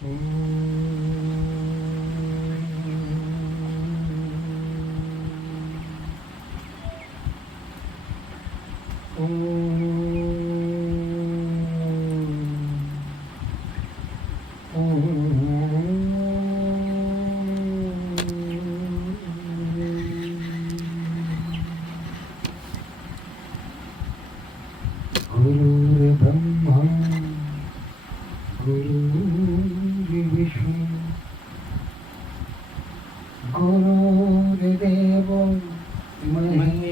गुरुर्ब्रह्मा गुरुर्विष्णु गुरुर्देवो महेश्वर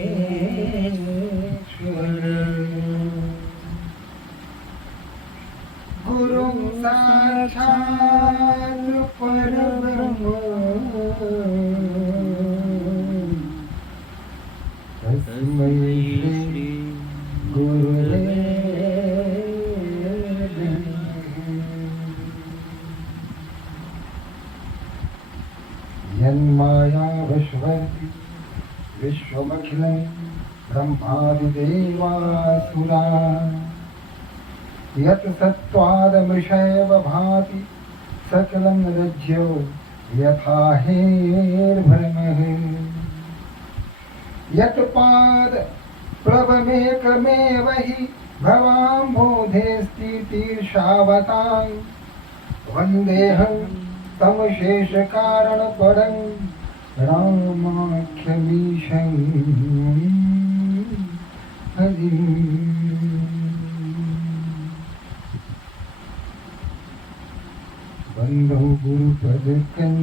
गुरुं साक्षात् परब्रह्म तस्मै श्री गुरुवे यन्माया विश्ववर्ति विश्वमखिलं ब्रह्मादिदेवासुरा यत् सत्त्वादमृषैव भाति सकलं रज्यो यथा हेर्भ्रमः यत् पाद प्लवमेकमेव हि भवाम्बोधेस्तीर्षावतां वन्देऽहं तं शेषकारणपरं रामाख्यमीशं हरिम्। बन्धो गुरुपदकं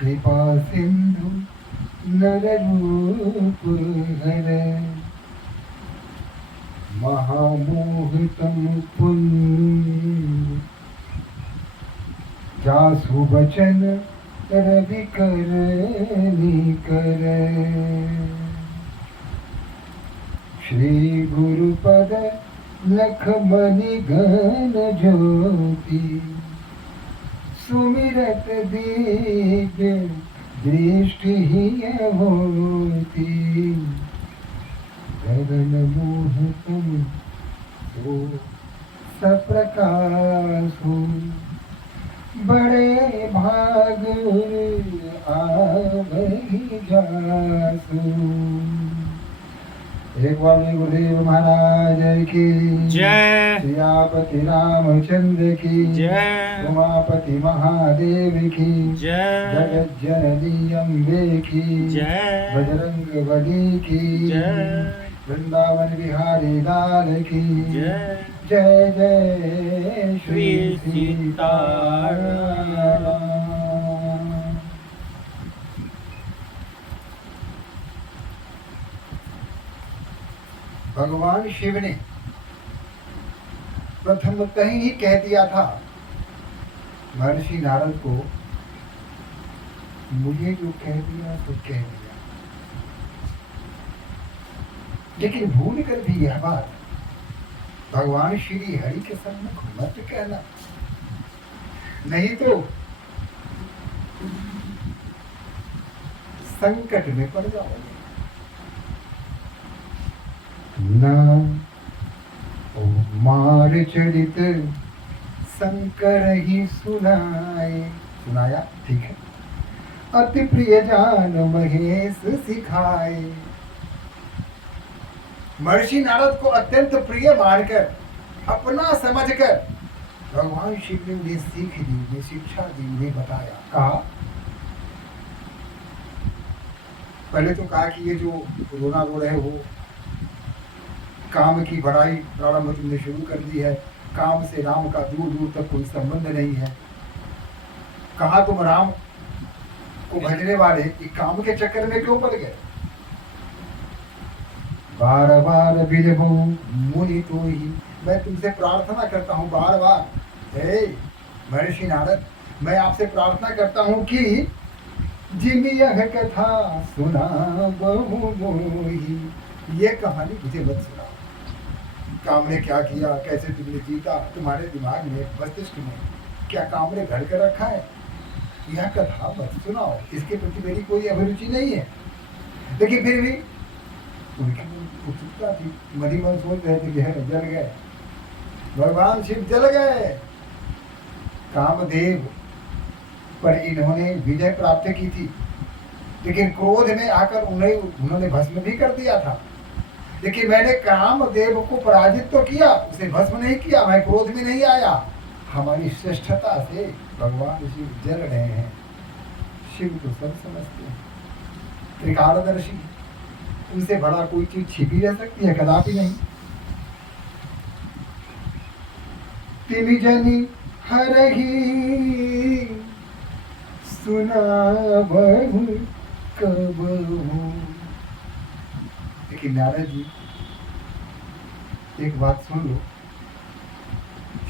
कृपा सिन्धु नररूप हर महामोहितं पुण्य जासु बचन रविकर निकर श्री गुरुपद लखमणि घन ज्योति सुमिरत दिव्य दृष्टि होती गगन मोहतम तो सप्रकाशो बड़े भाग आवहि जासु। एक बार गुरुदेव महाराज की जय। सियापति रामचंद्र की जय। उमापति महादेव की जय। जगत जननी अम्बे की जय। बजरंग बली की जय। वृंदावन बिहारी लाल की जय। जय जय श्री श्री सीताराम। भगवान शिव ने प्रथमतः ही कह दिया था महर्षि नारद को, मुझे जो कह दिया तो कह दिया, लेकिन भूल कर भी यह बात भगवान श्री हरि के सम्मुख मत कहना, नहीं तो संकट में पड़ जाओगे। ना ओ मार चरित शंकर ही सुनाए, सुनाया ठीक है, अति प्रिय जान महेश सिखाए। महर्षि नारद को अत्यंत प्रिय मानकर अपना समझकर भगवान शिव ने उन्हें सीख दी, उन्हें शिक्षा दी, उन्हें बताया। कहा पहले तो कहा कि ये जो रोना रो रहे हो, काम की बढ़ाई प्रारंभ तुमने शुरू कर दी है, काम से राम का दूर दूर तक कोई संबंध नहीं है। कहा तुम राम को भजने वाले एक काम के चक्कर में क्यों पड़ गए? बार बार बिलबो मुनि तो ही, मैं तुमसे प्रार्थना करता हूँ बार बार, हे महर्षि नारद, मैं आपसे प्रार्थना करता हूँ कि जिन यह कथा सुना बहु मोही, ये कहानी मुझे मत सुनाओ। काम ने क्या किया, कैसे तुमने जीता, तुम्हारे दिमाग में मस्तिष्क में क्या काम ने घर कर रखा है, यह कथा मत सुनाओ। इसके प्रति मेरी कोई अभिरुचि नहीं है। लेकिन फिर भी उनकी उत्सुकता थी, मन ही मन सोच रहे थे कि जल गए, भगवान शिव जल गए, कामदेव पर इन्होंने विजय प्राप्त की थी, लेकिन क्रोध में आकर उन्होंने भस्म भी कर दिया था। लेकिन मैंने कामदेव को पराजित तो किया, उसे भस्म नहीं किया, मैं क्रोध में नहीं आया। हमारी श्रेष्ठता से भगवान शिव जल रहे हैं। शिव तो सब समझते हैं, त्रिकालदर्शी, उनसे बड़ा कोई चीज छिपी रह सकती है? कदापि नहीं। तिमि जनी हरही सुनावहु कबहु। लेकिन नारद जी एक बात सुन लो,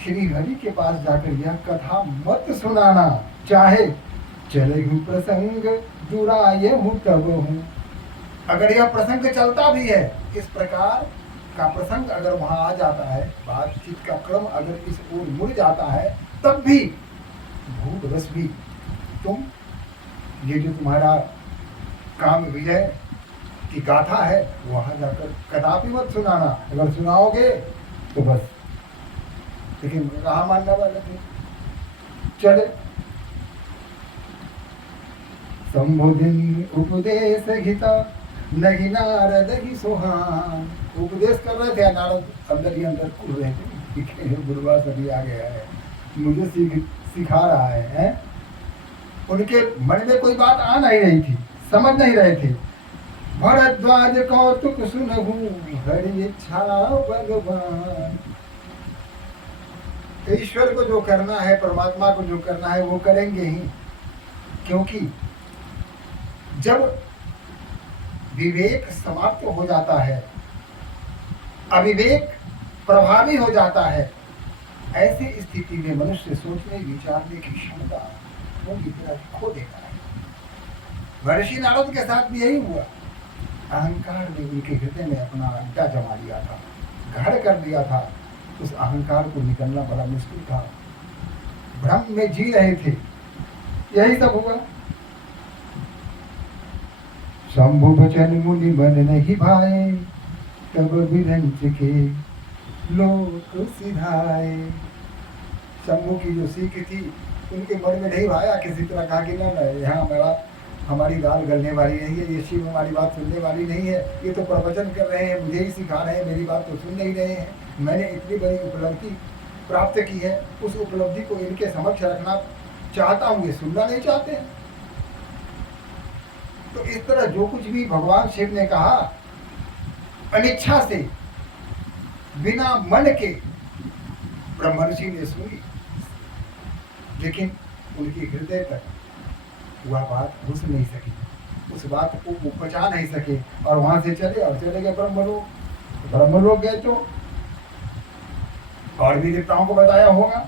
श्री हरि के पास जाकर यह कथा मत सुनाना, चाहे चले हूँ प्रसंग दुराये हूँ तब हूँ। अगर यह प्रसंग चलता भी है, इस प्रकार का प्रसंग अगर वहां आ जाता है, बातचीत का क्रम अगर इस ओर मुड़ जाता है, तब भी भूतवश भी तुम ये जो तुम्हारा काम विजय की गाथा है वहां जाकर कदापि मत सुनाना। अगर सुनाओगे तो बस। लेकिन कहाँ मानने वाले थे? चले संबोधिन उपदेश गीता नहीं नारद ही सुहान। उपदेश कर रहे थे, नारद अंदर ही अंदर कूद रहे थे, गुरुवा सभी आ गया है, मुझे सिखा रहा है? उनके मन में कोई बात आ नहीं रही थी, समझ नहीं रहे थे। भरद्वाज कौतुक सुनहु हरि इच्छा भगवान। ईश्वर को जो करना है, परमात्मा को जो करना है वो करेंगे ही, क्योंकि जब विवेक समाप्त हो जाता है, अविवेक प्रभावी हो जाता है, ऐसी स्थिति में मनुष्य सोचने विचारने की क्षमता पूरी तरह खो देता है। महर्षि नारद के साथ भी यही हुआ। अहंकार ने उनके हृदय में अपना अड्डा जमा लिया था, घर कर दिया था। उस अहंकार को निकलना बड़ा मुश्किल था। भ्रम में जी रहे थे, यही सब हुआ। शंभु बचन मुनि मन नहीं भाए, तब विरंच के लोक सिधाए। शंभु की जो सीख थी उनके मन में नहीं भाया। किसी तरह कहा कि ना यहाँ हमारी दाल गलने वाली नहीं है, ये शिव हमारी बात सुनने वाली नहीं है, ये तो प्रवचन कर रहे हैं, मुझे ही सिखा रहे हैं, मेरी बात तो सुन नहीं रहे हैं। मैंने इतनी बड़ी उपलब्धि प्राप्त की है, उस उपलब्धि को इनके समक्ष रखना चाहता हूँ, ये सुनना नहीं चाहते हैं। तो इस तरह जो कुछ भी भगवान शिव ने कहा, अनिच्छा से, बिना मन के ब्रह्मर्षि ने सुनी, लेकिन उनके हृदय तक वह बात घुस नहीं सकी, उस बात को वो पचा नहीं सके, और वहां से चले गए ब्रह्मलोक। ब्रह्मलोक गए तो और भी देवताओं को बताया होगा।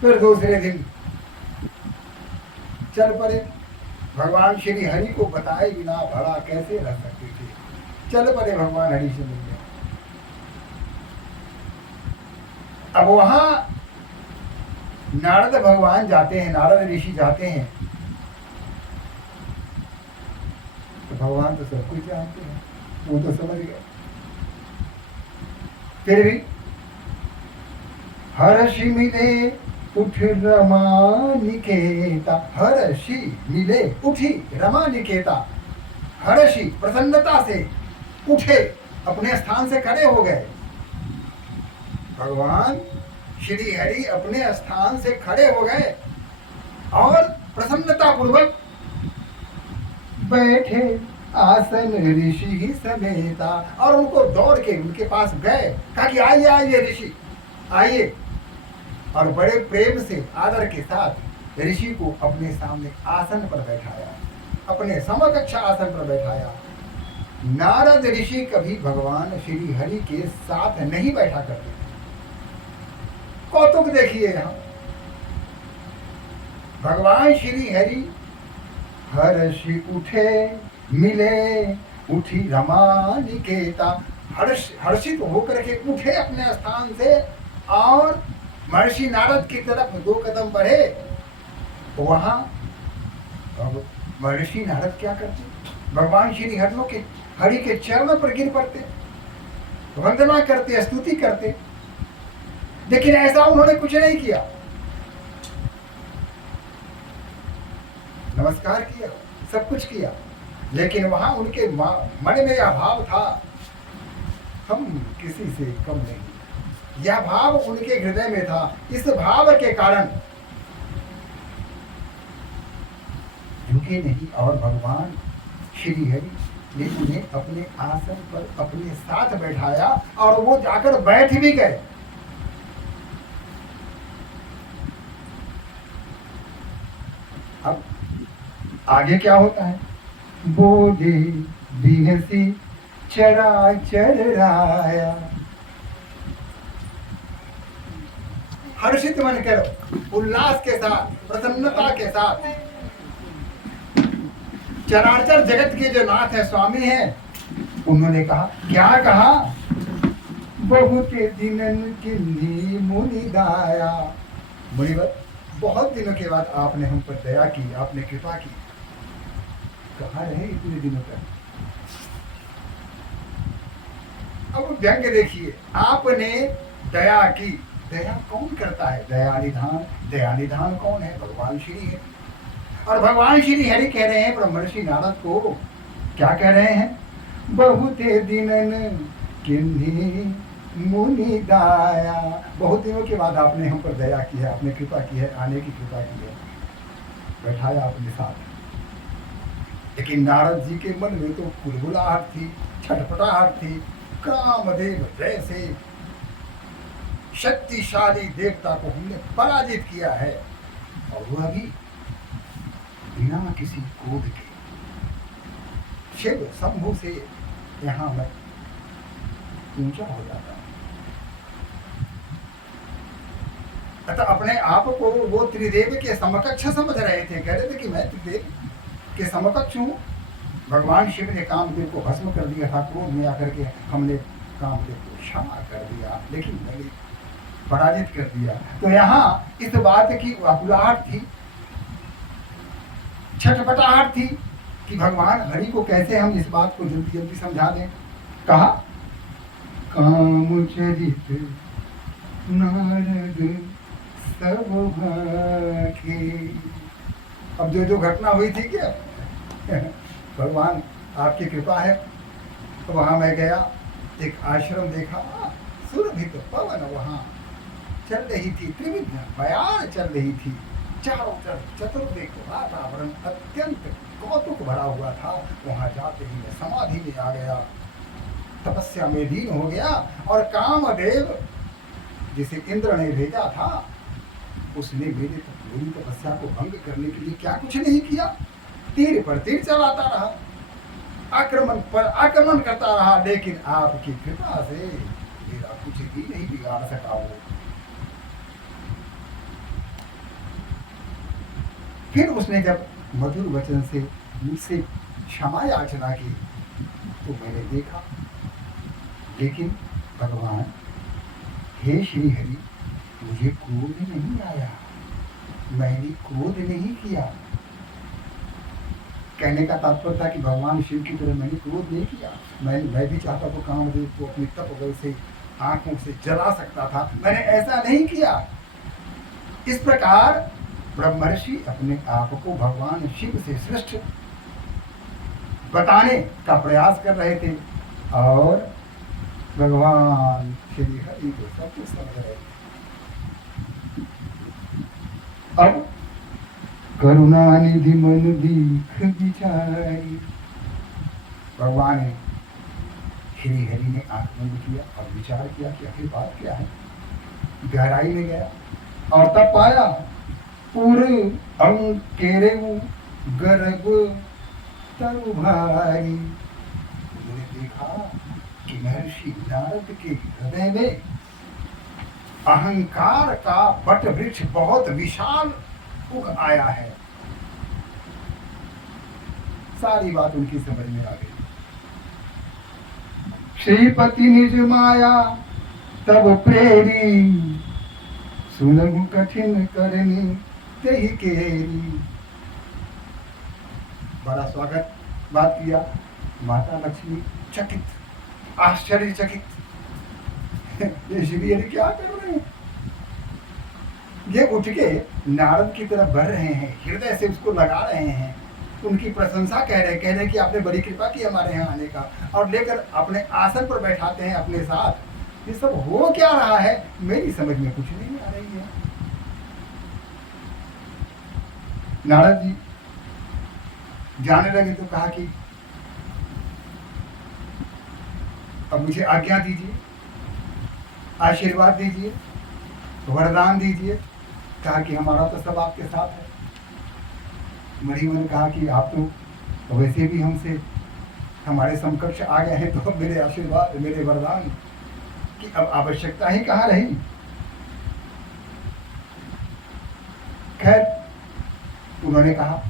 फिर दूसरे दिन चल पड़े। भगवान श्री हरि को बताए बिना भला कैसे रह सकते थे। चल पड़े भगवान हरि से मिलने। अब वहां नारद भगवान जाते हैं, नारद ऋषि जाते हैं, तो भगवान तो सब कुछ जानते हैं, वो तो समझ गए। फिर भी हर्षि मिले उठ रमा निकेता। हर्षि मिले उठी रमा निकेता। हर्षि प्रसन्नता से उठे, अपने स्थान से खड़े हो गए। भगवान श्री हरि अपने स्थान से खड़े हो गए और प्रसन्नता पूर्वक बैठे आसन ऋषि ही समेता। और उनको दौड़ के उनके पास गए, कहा कि आइए आइए ऋषि आइए, और बड़े प्रेम से आदर के साथ ऋषि को अपने सामने आसन पर बैठाया, अपने समकक्ष आसन पर बैठाया। नारद ऋषि कभी भगवान श्री हरि के साथ नहीं बैठा करते। कौतुक देखिए यहाँ, भगवान श्री हरि हर्षि उठे मिले उठी रमा निकेता। हर्षित होकर के उठे अपने स्थान से और महर्षि नारद की तरफ 2 कदम बढ़े। वहां महर्षि नारद क्या करते? भगवान श्री हरि के चरणों पर गिर पड़ते, वंदना करते, स्तुति करते। लेकिन ऐसा उन्होंने कुछ नहीं किया। नमस्कार किया, सब कुछ किया, लेकिन वहां उनके मन में यह भाव था, हम किसी से कम नहीं। यह भाव उनके हृदय में था। इस भाव के कारण झुके नहीं और भगवान श्री हरि ने उन्हें अपने आसन पर अपने साथ बैठाया और वो जाकर बैठ भी गए। अब आगे क्या होता है? बोधि बिहसी चराचर राया, हर्षित मन करो, उल्लास के साथ, प्रसन्नता के साथ, चराचर जगत के जो नाथ है, स्वामी है, उन्होंने कहा, क्या कहा? बहुत दिनन किन्ही मुनि दाया। मुनिवर, बहुत दिनों के बाद आपने हम पर दया की, आपने कृपा की। कहाँ रहे इतने दिनों तक? अब व्यंग्य देखिए, आपने दया की। दया कौन करता है? दया निधान कौन है? भगवान श्री है। और भगवान श्री हरि कह रहे हैं ब्रह्मर्षि नारद को, क्या कह रहे हैं? बहुत दिनन किन्ही मुनि दाया। बहुत दिनों के बाद आपने हम पर दया की है, आपने कृपा की है, आने की कृपा की है, बैठाया अपने साथ। लेकिन नारद जी के मन में तो कुलबुलाहट थी, छटपटाहट थी। कामदेव जैसे शक्तिशाली देवता को हमने पराजित किया है, और वह भी बिना किसी क्रोध के। शिव शंभु से यहाँ मैं ऊंचा हो जाता है। अतः अपने आप को वो त्रिदेव के समकक्ष समझ रहे थे। कह रहे थे कि मैं त्रिदेव के समकक्ष हूँ। भगवान शिव ने कामदेव को भस्म कर दिया था, क्रोध में आकर के हमने कामदेव को क्षमा कर दिया, लेकिन मैंने पराजित कर दिया। तो यहाँ इस बात की आकुलाहट थी, छटपटाहट थी कि भगवान हरि को कैसे हम इस बात को जल्दी जल्दी समझा दें। कहा, काम चरित नारद सब भाखे। अब जो घटना हुई थी क्या, भगवान आपकी कृपा है। तो वहां मैं गया, एक आश्रम देखा, सुरभित पवन वहां चल रही थी, त्रिविध बयान चल रही थी, चारों तरफ चतुर्दिक वातावरण अत्यंत कौतुक भरा हुआ था। वहां जाते ही मैं समाधि में आ गया, तपस्या में लीन हो गया। और कामदेव जिसे इंद्र ने भेजा था, उसने मेरी तपस्या को भंग करने के लिए क्या कुछ नहीं किया, तीर पर तीर चलाता रहा, आक्रमण पर आक्रमण करता रहा, लेकिन आपकी कृपा से मेरा कुछ भी नहीं बिगाड़ सका वो। फिर उसने जब मधुर वचन से मुझसे क्षमा याचना की तो मैंने देखा, लेकिन भगवान हे श्री हरि, मुझे क्रोध नहीं आया, मैंने क्रोध नहीं किया। कहने का तात्पर्य था कि भगवान शिव की तरह मैंने क्रोध नहीं किया। मैं भी चाहता तो कामदेव को अपनी तप बल से आंखों से जला सकता था, मैंने ऐसा नहीं किया। इस प्रकार ब्रह्मर्षि अपने आप को भगवान शिव से श्रेष्ठ बताने का प्रयास कर रहे थे, और भगवान श्री हरि को सब कुछ समझ रहे थे। अब करुणानिधि मन दीख विचारी, भगवान श्री हरि ने आंख बंद किया और विचार किया कि आखिर बात क्या है। गहराई में गया और तब पाया पूरे अंग केरे गर्भ तरु भाई। उन्होंने देखा कि महर्षि नारद के हृदय में अहंकार का बट वृक्ष बहुत विशाल उग आया है। सारी बात उनकी समझ में आ गई। श्रीपति निज माया तब प्रेरी, सुनहु कठिन करनी तेहि केरी। बड़ा स्वागत बात किया। माता लक्ष्मी चकित, आश्चर्यचकित, ये श्री हरि क्या कर रहे हैं, ये उठ के नारद की तरफ बढ़ रहे हैं, हृदय से उसको लगा रहे हैं, उनकी प्रशंसा कह रहे हैं कि आपने बड़ी कृपा की हमारे यहाँ आने का, और लेकर अपने आसन पर बैठाते हैं अपने साथ। ये सब हो क्या रहा है मेरी समझ में कुछ नहीं आ रही है। नारद जी जाने लगे तो कहा कि अब मुझे आज्ञा दीजिए, आशीर्वाद दीजिए, वरदान दीजिए। कहा कि हमारा तो सब आपके साथ है। मणिमन ने कहा कि आप तो वैसे भी हमसे हमारे समकक्ष आ गए हैं, तो मेरे आशीर्वाद, मेरे वरदान की अब आवश्यकता ही कहाँ रही। खैर उन्होंने कहा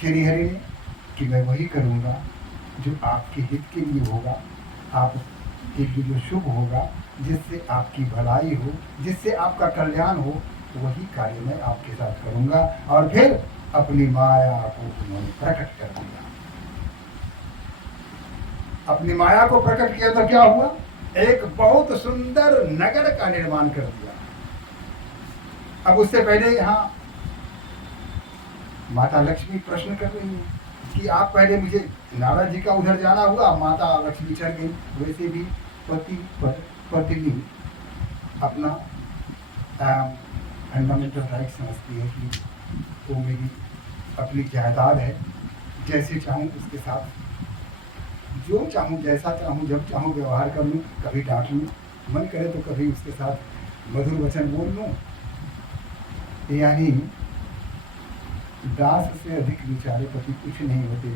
श्री हरि ने कि मैं वही करूँगा जो आपके हित के लिए होगा, आपके लिए जो शुभ होगा, जिससे आपकी भलाई हो, जिससे आपका कल्याण हो, तो वही कार्य मैं आपके साथ करूँगा। और फिर अपनी माया को उन्होंने प्रकट कर दिया। अपनी माया को प्रकट किया तो क्या हुआ, एक बहुत सुंदर नगर का निर्माण कर दिया। अब उससे पहले यहाँ माता लक्ष्मी प्रश्न कर रही है कि आप पहले मुझे, नारद जी का उधर जाना हुआ, माता लक्ष्मी चढ़ गई। वैसे भी पति पर पत्नी अपना फंडामेंटल राइट समझती है कि वो मेरी अपनी जायदाद है, जैसे चाहूँ उसके साथ, जो चाहूँ, जैसा चाहूँ, जब चाहूँ व्यवहार कर लूँ, कभी डांट लूँ, मन करे तो कभी उसके साथ मधुर वचन बोल लूँ। यानी दास से अधिक बेचारे पति कुछ नहीं होते।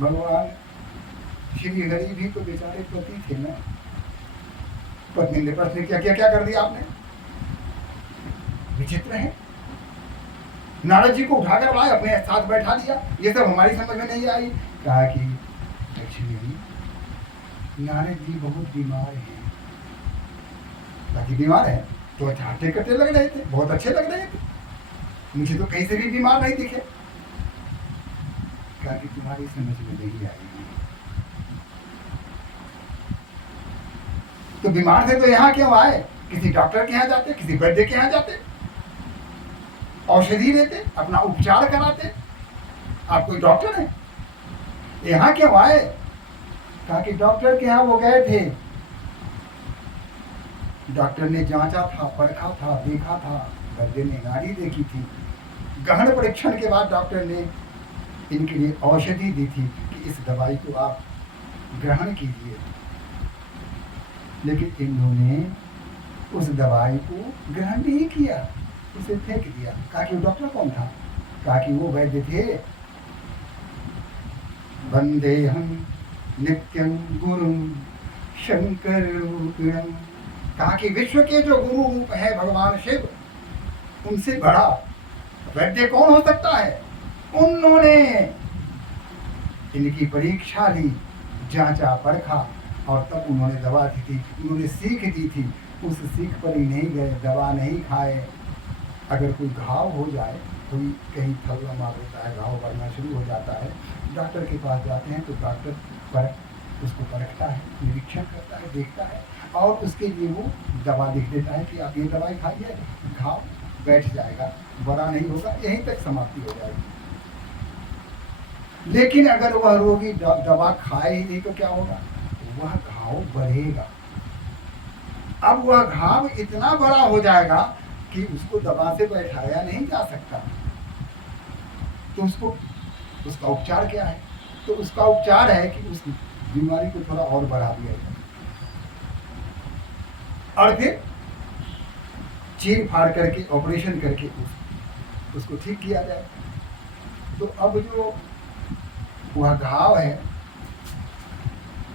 भगवान श्री हरि भी तो बेचारे पति थे ना। पत्नी ने प्रश्न किया, क्या क्या कर दिया आपने, विचित्र है। नारद जी को उठाकर लाए, अपने साथ बैठा दिया, ये सब हमारी समझ में नहीं आई। कहा कि लक्ष्मी, नारद जी बहुत बीमार हैं। बाकी बीमार है तो ठाटे कटे लग रहे थे, बहुत अच्छे लग रहे थे, मुझे तो कहीं से भी बीमार नहीं दिखे। कहा कि तुम्हारी समझ में नहीं आई, तो बीमार थे तो यहाँ क्यों आए, किसी डॉक्टर के यहाँ जाते, किसी वैद्य के यहाँ जाते, औषधि लेते, अपना उपचार कराते। आप कोई डॉक्टर है, यहाँ क्यों आए। कहा कि डॉक्टर के यहाँ वो गए थे, डॉक्टर ने जांचा था, परखा था, देखा था, वैद्य ने नाड़ी देखी थी, गहन परीक्षण के बाद डॉक्टर ने इनके लिए औषधि दी थी कि इस दवाई को आप ग्रहण कीजिए। लेकिन इन्होंने उस दवाई को ग्रहण नहीं किया, उसे फेंक दिया। कहा कि वो डॉक्टर कौन था। कहा कि वो वैद्य थे। वंदेहम नित्यं गुरुं शंकर रूपिणं। कहा कि विश्व के जो गुरु रूप है भगवान शिव, उनसे बड़ा वैद्य कौन हो सकता है। उन्होंने इनकी परीक्षा ली, जांचा, परखा, और तब उन्होंने दवा दी थी, उन्होंने सीख दी थी। उस सीख पर ही नहीं गए, दवा नहीं खाए। अगर कोई घाव हो जाए, कोई कहीं थल्ला मार होता है, घाव बढ़ना शुरू हो जाता है, डॉक्टर के पास जाते हैं तो डॉक्टर उसको परखता है, निरीक्षण करता है, देखता है, और उसके लिए वो दवा लिख देता है कि आप ये दवाई खाइए, घाव बैठ जाएगा, बड़ा नहीं होगा, यहीं तक समाप्ति हो जाएगी। लेकिन अगर वह रोगी दवा खाए ही नहीं तो क्या होगा, वह घाव बढ़ेगा। अब वह घाव इतना बड़ा हो जाएगा कि उसको दवा से बैठाया नहीं जा सकता। तो उसका उपचार क्या है। तो उसका उपचार है कि उस बीमारी को थोड़ा और बढ़ा दिया जाए और फिर चीर फाड़ करके, ऑपरेशन करके उसको ठीक किया जाए। तो अब जो वह घाव है,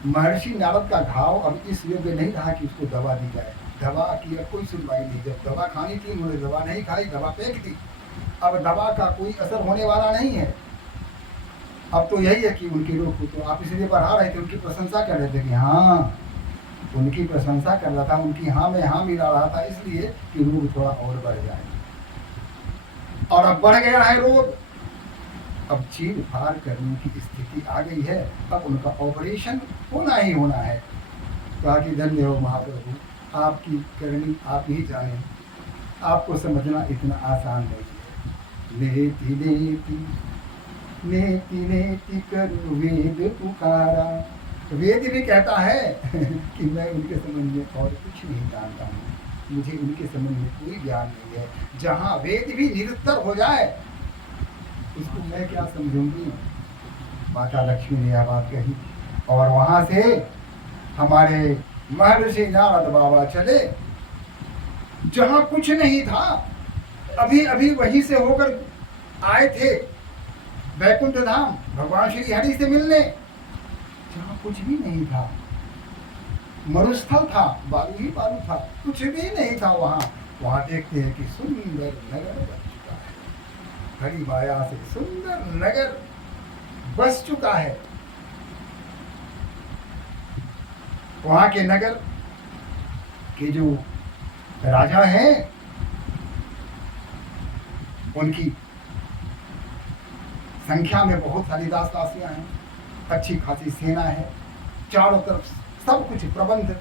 महर्षि नारद का घाव अब इस योग्य नहीं रहा कि उसको दवा दी जाए। दवा की अब कोई सुनवाई नहीं। जब दवा खानी थी, उन्होंने दवा नहीं खाई, दवा फेंक दी। अब दवा का कोई असर होने वाला नहीं है। अब तो यही है कि उनके रोग को तो आप इसलिए बढ़ा रहे थे, उनकी प्रशंसा कर रहे थे कि हाँ, उनकी प्रशंसा कर रहा था, उनकी हाँ में हाँ मिला रहा था, इसलिए कि रोग थोड़ा और बढ़ जाए। और अब बढ़ गया है रोग, अब चीर फाड़ करने की स्थिति आ गई है। अब उनका ऑपरेशन होना ही होना है। कहा कि धन्य हो महाप्रभु, आपकी करनी आप ही जाने। आपको समझना इतना आसान नहीं है। लेती लेती नेति नेति करु वेद पुकारा। वेद भी कहता है कि मैं उनके संबंध में और कुछ नहीं जानता हूँ, मुझे उनके संबंध में कोई ज्ञान नहीं है। जहाँ वेद भी निरुत्तर हो जाए उसको मैं क्या समझूंगी। माता लक्ष्मी ने यह बात कही और वहाँ से हमारे महर्षि नारद बाबा चले। जहाँ कुछ नहीं था, अभी अभी वहीं से होकर आए थे वैकुंठ धाम भगवान श्री हरि से मिलने। जहाँ कुछ भी नहीं था, मरुस्थल था, बालू ही बालू था, कुछ भी नहीं था। वहाँ देखते हैं कि सुंदर नगर बन चुका है। हरि माया से सुंदर नगर बस चुका है। वहाँ के नगर के जो राजा हैं उनकी संख्या में बहुत सारी दास दासियां हैं, अच्छी खासी सेना है, चारों तरफ सब कुछ प्रबंध,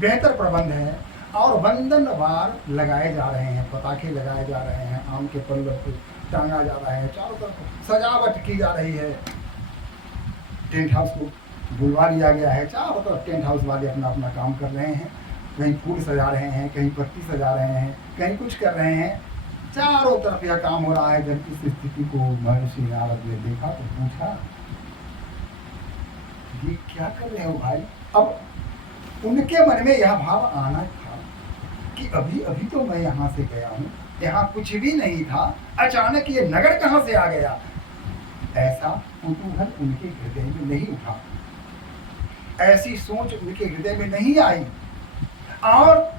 बेहतर प्रबंध है। और बंधन वार लगाए जा रहे हैं, पताखे लगाए जा रहे हैं, आम के पल्लव को टांगा जा रहा है, चारों तरफ सजावट की जा रही है। टेंट हाउस को बुलवा लिया गया है, चारों तरफ टेंट हाउस वाले अपना अपना काम कर रहे हैं। कहीं फूल सजा रहे हैं, कहीं पत्ती सजा रहे हैं, कहीं कुछ कर रहे हैं। चारों तरफ यह काम हो रहा है। जब इस स्थिति को महर्षि नारद ने देखा तो पूछा, ये क्या कर रहे हो भाई। अब उनके मन में यह भाव आना था कि अभी अभी तो मैं यहाँ से गया हूँ, यहाँ कुछ भी नहीं था, अचानक ये नगर कहाँ से आ गया। ऐसा कुतूहल उनके हृदय में नहीं उठा, ऐसी सोच उनके हृदय में नहीं आई। और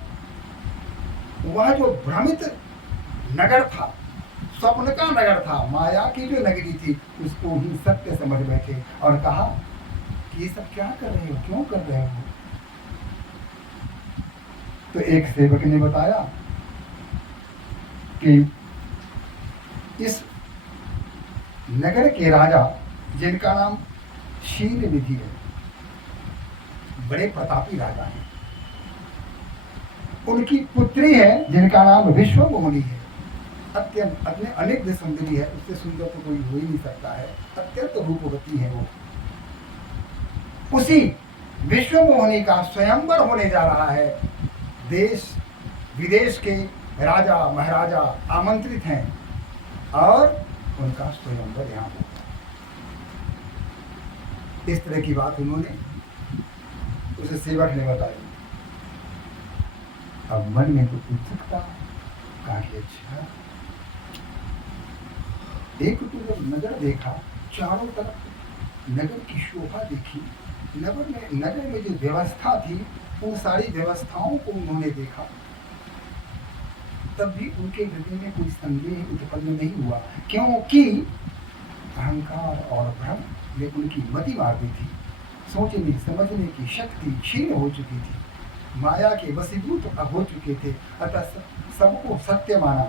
वह जो भ्रमित नगर था, स्वप्न का नगर था, माया की जो नगरी थी, उसको ही सत्य समझ बैठे और कहा कि ये सब क्या कर रहे हो, क्यों कर रहे हो। तो एक सेवक ने बताया कि इस नगर के राजा, जिनका नाम शील निधि है, बड़े प्रतापी राजा हैं। उनकी पुत्री है जिनका नाम विश्वमोहिनी है, अत्यंत अपने अनेक सुंदरी है, उससे सुंदर तो कोई हो ही नहीं सकता है, अत्यंत रूपवती है वो। उसी विश्वमोहिनी का स्वयंवर होने जा रहा है। देश विदेश के राजा महाराजा आमंत्रित हैं और उनका स्वयंवर यहाँ होगा। इस तरह की बात उन्होंने उस सेवक ने बताई। अब मन में तो उत्सुकता, कहा कि अच्छा, एक तो जब नगर देखा, चारों तरफ नगर की शोभा देखी, नगर में जो व्यवस्था थी, उन सारी व्यवस्थाओं को उन्होंने देखा, तब भी उनके हृदय में कोई संदेह उत्पन्न नहीं हुआ, क्योंकि अहंकार और भ्रम में उनकी मति मार दी थी। सोचने समझने की शक्ति क्षीण हो चुकी थी, माया के वशीभूत हो चुके थे। अतः सबको सत्य माना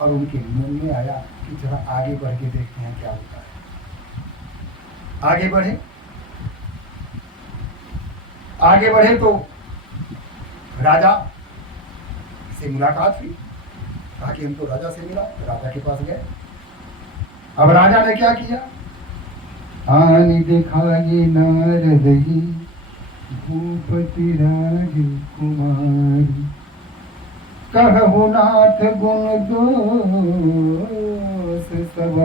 और उनके मन में आया कि जरा आगे बढ़ के देखते हैं क्या होता है। आगे बढ़े तो राजा से मुलाकात हुई। कहा कि हमको राजा से मिला, राजा के पास गए। अब राजा ने क्या किया, आनी दिखाई नारद ही भूपति राजकुमारी, कहु नाथ गुण दोष सब,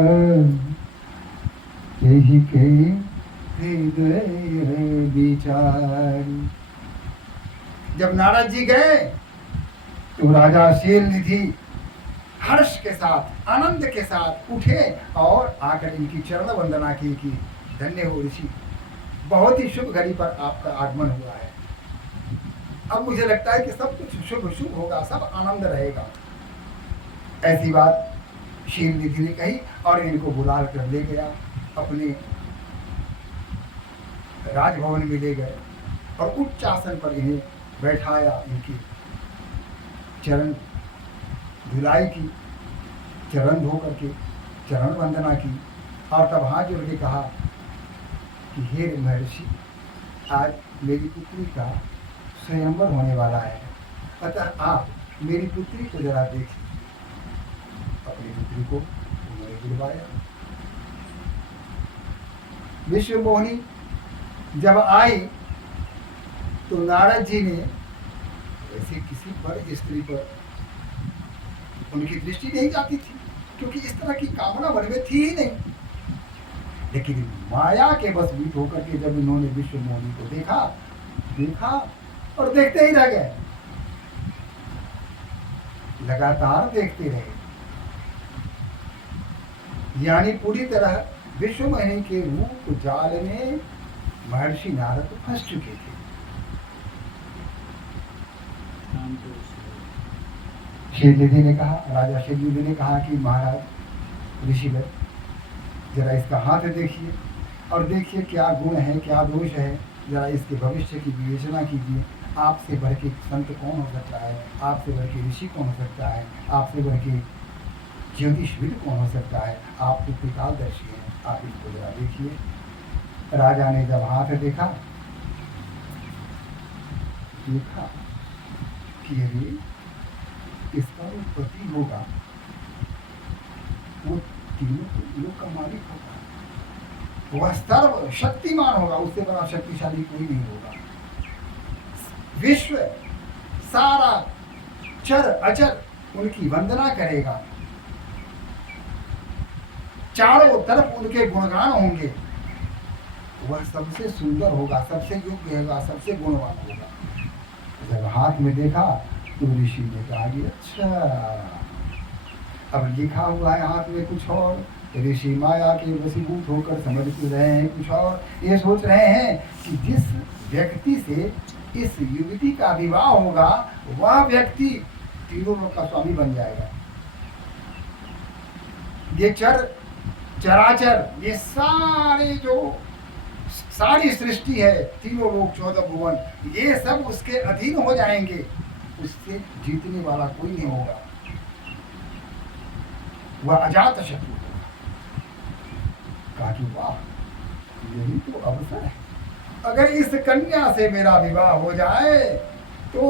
यही के हृदय विचारी। जब नारद जी गए तो राजा शील निधि हर्ष के साथ, आनंद के साथ उठे और आकर इनकी चरण वंदना की कि धन्य हो ऋषि, बहुत ही शुभ घड़ी पर आपका आगमन हुआ है। अब मुझे लगता है कि सब कुछ शुभ शुभ होगा, सब आनंद रहेगा। ऐसी बात शील निधि ने कही और इनको बुला कर ले गया, अपने राजभवन में ले गए और उच्च आसन पर इन्हें बैठाया, इनकी चरण धुलाई की, चरण धो करके चरण वंदना की और तब हाथ जोड़ के कहा कि हे महर्षि, आज मेरी पुत्री का स्वयंवर होने वाला है, अतः आप मेरी पुत्री को जरा देखिए। अपनी पुत्री को उन्होंने बुलवाया। विश्व मोहिनी जब आई तो नारद जी ने ऐसे किसी पर स्त्री पर उनकी दृष्टि नहीं जाती थी, क्योंकि इस तरह की कामना मन में थी ही नहीं। लेकिन माया के वशभूत होकर के जब इन्होंने विश्व मोहिनी को देखा और देखते ही रह गए, लगातार देखते रहे। यानी पूरी तरह विश्व मोहिनी के रूप जाल में महर्षि नारद फंस चुके थे। शेरनिधि ने कहा, राजा शेरनिधि ने कहा कि महाराज ऋषिवर, जरा इसका हाथ देखिए और देखिए क्या गुण है क्या दोष है, जरा इसके भविष्य की विवेचना कीजिए। आपसे बढ़ के संत कौन हो सकता है, आपसे बढ़ के ऋषि कौन हो सकता है, आपसे बढ़ के ज्योतिषविद कौन हो सकता है, आप तो त्रिकालदर्शी हैं, आप इसको जरा देखिए। राजा ने जब हाथ देखा कि अरे इसका जो पति होगा वो तीनों लोक का मालिक होगा, वह सर्व शक्तिमान होगा, उससे बड़ा शक्तिशाली कोई नहीं होगा। विश्व सारा चर अचर उनकी वंदना करेगा, चारों तरफ उनके गुणगान होंगे, वह सबसे सुंदर होगा, सबसे योग्य होगा, सबसे गुणवान होगा। जब हाथ में देखा तो ऋषि ने कहा कि अच्छा, अब लिखा हुआ है हाथ में कुछ और, ऋषि माया के वशीभूत होकर समझ रहे हैं कुछ और। ये सोच रहे हैं कि जिस व्यक्ति से इस युवती का विवाह होगा वह व्यक्ति तीनों लोक का स्वामी बन जाएगा। ये चराचर, ये सारी सृष्टि है, तीनों लोक 14 भुवन, ये सब उसके अधीन हो जाएंगे, उससे जीतने वाला कोई नहीं होगा, वह अजात शत्रु होगा। कहा कि वाह, यही तो अवसर है, अगर इस कन्या से मेरा विवाह हो जाए तो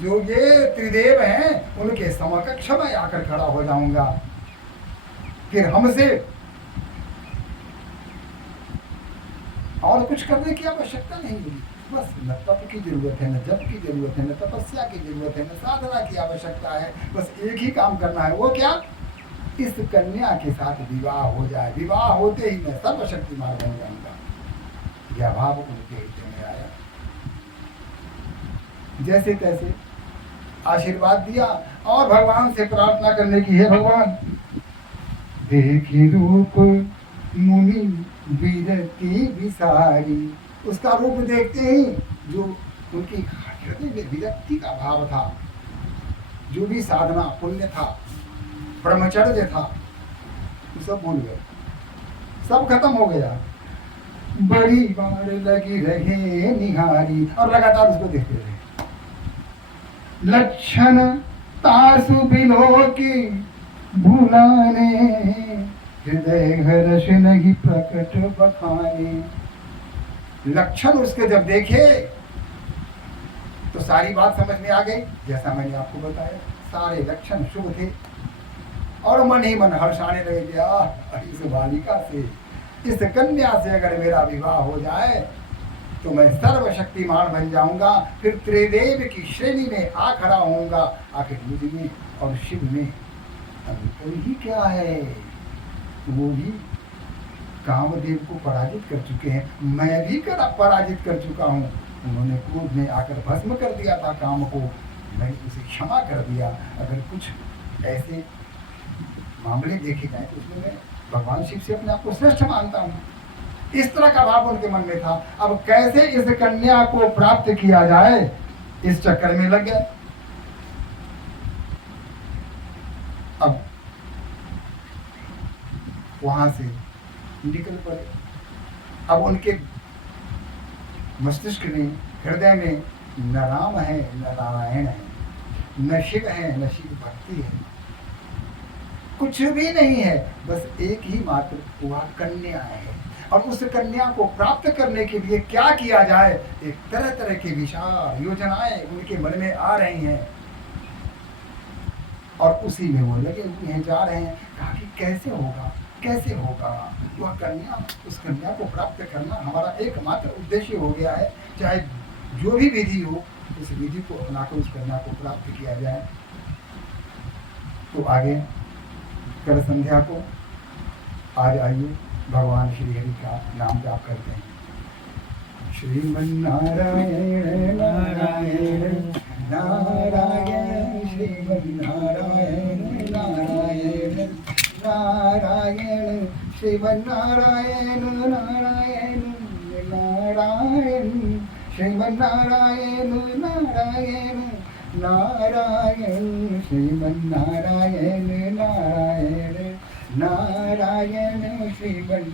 जो ये त्रिदेव हैं उनके समकक्ष में आकर खड़ा हो जाऊंगा, फिर हमसे और कुछ करने की आवश्यकता नहीं होगी। बस न तप की जरूरत है, न जप की जरूरत है, न तपस्या की जरूरत है, न साधना की आवश्यकता है। बस एक ही काम करना है, वो क्या, इस कन्या के साथ विवाह हो जाए, विवाह होते ही मैं सर्वशक्तिमान बन जाऊंगा। यह भाव उनके हृदय में आया। जैसे तैसे आशीर्वाद दिया और भगवान से प्रार्थना करने की, हे भगवान, देखी रूप मुनि विरति विसारी। उसका रूप देखते ही जो उनकी हृदय में विरक्ति का भाव था, जो भी साधना पुण्य था, ब्रह्मचर्य था, वो सब भूल गए, सब खत्म हो गया। बड़ी बार लगी रहे निहारी, और लगातार उसको देखते रहे। लक्षण तासु बिलो की भुलाने, हृदय हर्ष नहीं प्रकट बखाने। लक्षण उसके जब देखे तो सारी बात समझ में आ गई, जैसा मैंने आपको बताया, सारे लक्षण शुभ थे और मन ही मन हर्षाने लगे गया। इस बालिका से, इस कन्या से अगर मेरा विवाह हो जाए तो मैं सर्वशक्तिमान बन जाऊंगा, फिर त्रिदेव की श्रेणी में आ खड़ा होऊंगा। आखिर मुझ में और शिव में अंतर ही क्या है, वो भी कामदेव को पराजित कर चुके हैं, मैं भी पराजित कर चुका हूँ। उन्होंने क्रोध में आकर भस्म कर दिया था काम को, मैंने उसे क्षमा कर दिया। अगर कुछ ऐसे मामले देखे जाए तो उसमें मैं भगवान शिव से अपने आप को श्रेष्ठ मानता हूँ। इस तरह का भाव उनके मन में था। अब कैसे इस कन्या को प्राप्त किया जाए, इस चक्कर में लग गया। अब वहां से निकल पड़े। अब उनके मस्तिष्क में, हृदय में न राम है, न नारायण है, न शिव है, न शिव भक्ति है, कुछ भी नहीं है। बस एक ही मात्र वह कन्या है। और उस कन्या को प्राप्त करने के लिए क्या किया जाए, एक तरह तरह के विचार, योजनाएं उनके मन में आ रही हैं। और उसी में वो लगे हुए हैं, जा रहे हैं। कहा कि कैसे होगा, कैसे होगा वह कन्या, उस कन्या को प्राप्त करना हमारा एकमात्र उद्देश्य हो गया है। चाहे जो भी विधि हो, उस विधि को अपनाकर उस कन्या को प्राप्त किया जाए। तो आगे कल संध्या को आज आइए भगवान श्री हरि का नाम जाप करते हैं। श्रीमन्नारायण नारायण नारायण, श्रीमन्नारायण नारायण नारायण, श्रीमन्नारायण नारायण नारायण, श्रीमन्नारायण नारायण नारायण, श्रीमन्नारायण नारायण नारायण, श्रीमन्